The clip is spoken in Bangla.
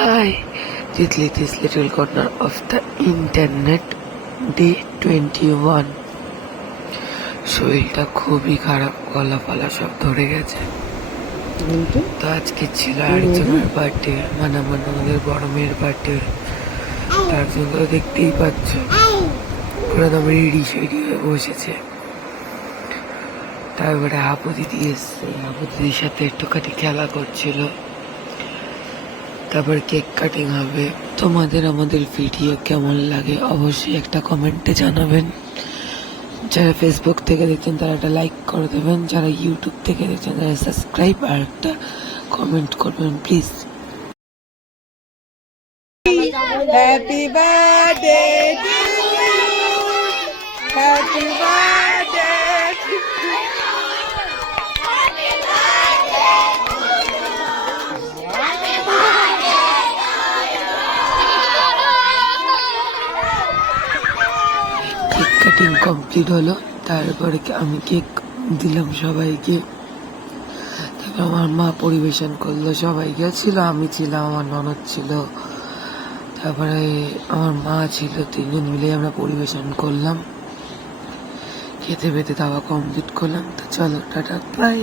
Hi, this little corner of the internet, day 21. শরীরটা খুবই খারাপ, গলা ফলা সব ধরে গেছে। তো আজকে ছিল আরেকজনের বার্থডে, মানে আমাদের বড় মেয়ের বার্থডে। তার জন্য দেখতেই পাচ্ছ পুরো একদম রেডি সেডি হয়ে বসেছে। তারপরে হাপু দিদি এসছে, হাপু দিদির সাথে একটুখানি খেলা করছিল। তারপর কেক কাটিং হবে। তোমাদের আমাদের ভিডিও কেমন লাগে অবশ্যই একটা কমেন্টে জানাবেন। যারা ফেসবুক থেকে দেখছেন তারা একটা লাইক করে দেবেন, যারা ইউটিউব থেকে দেখছেন তারা সাবস্ক্রাইব আর একটা কমেন্ট করবেন please. Happy birthday to you, happy birthday. Cake cutting complete হলো, তারপরে আমি কেক দিলাম সবাইকে। তারপর আমার মা পরিবেশন করলো, সবাইকে ছিল, আমি ছিলাম, আমার ননদ ছিল, তারপরে আমার মা ছিল, তিনজন মিলে আমরা পরিবেশন করলাম। খেতে পেতে দাওয়া কমপ্লিট করলাম। তো চলো টাটা বাই।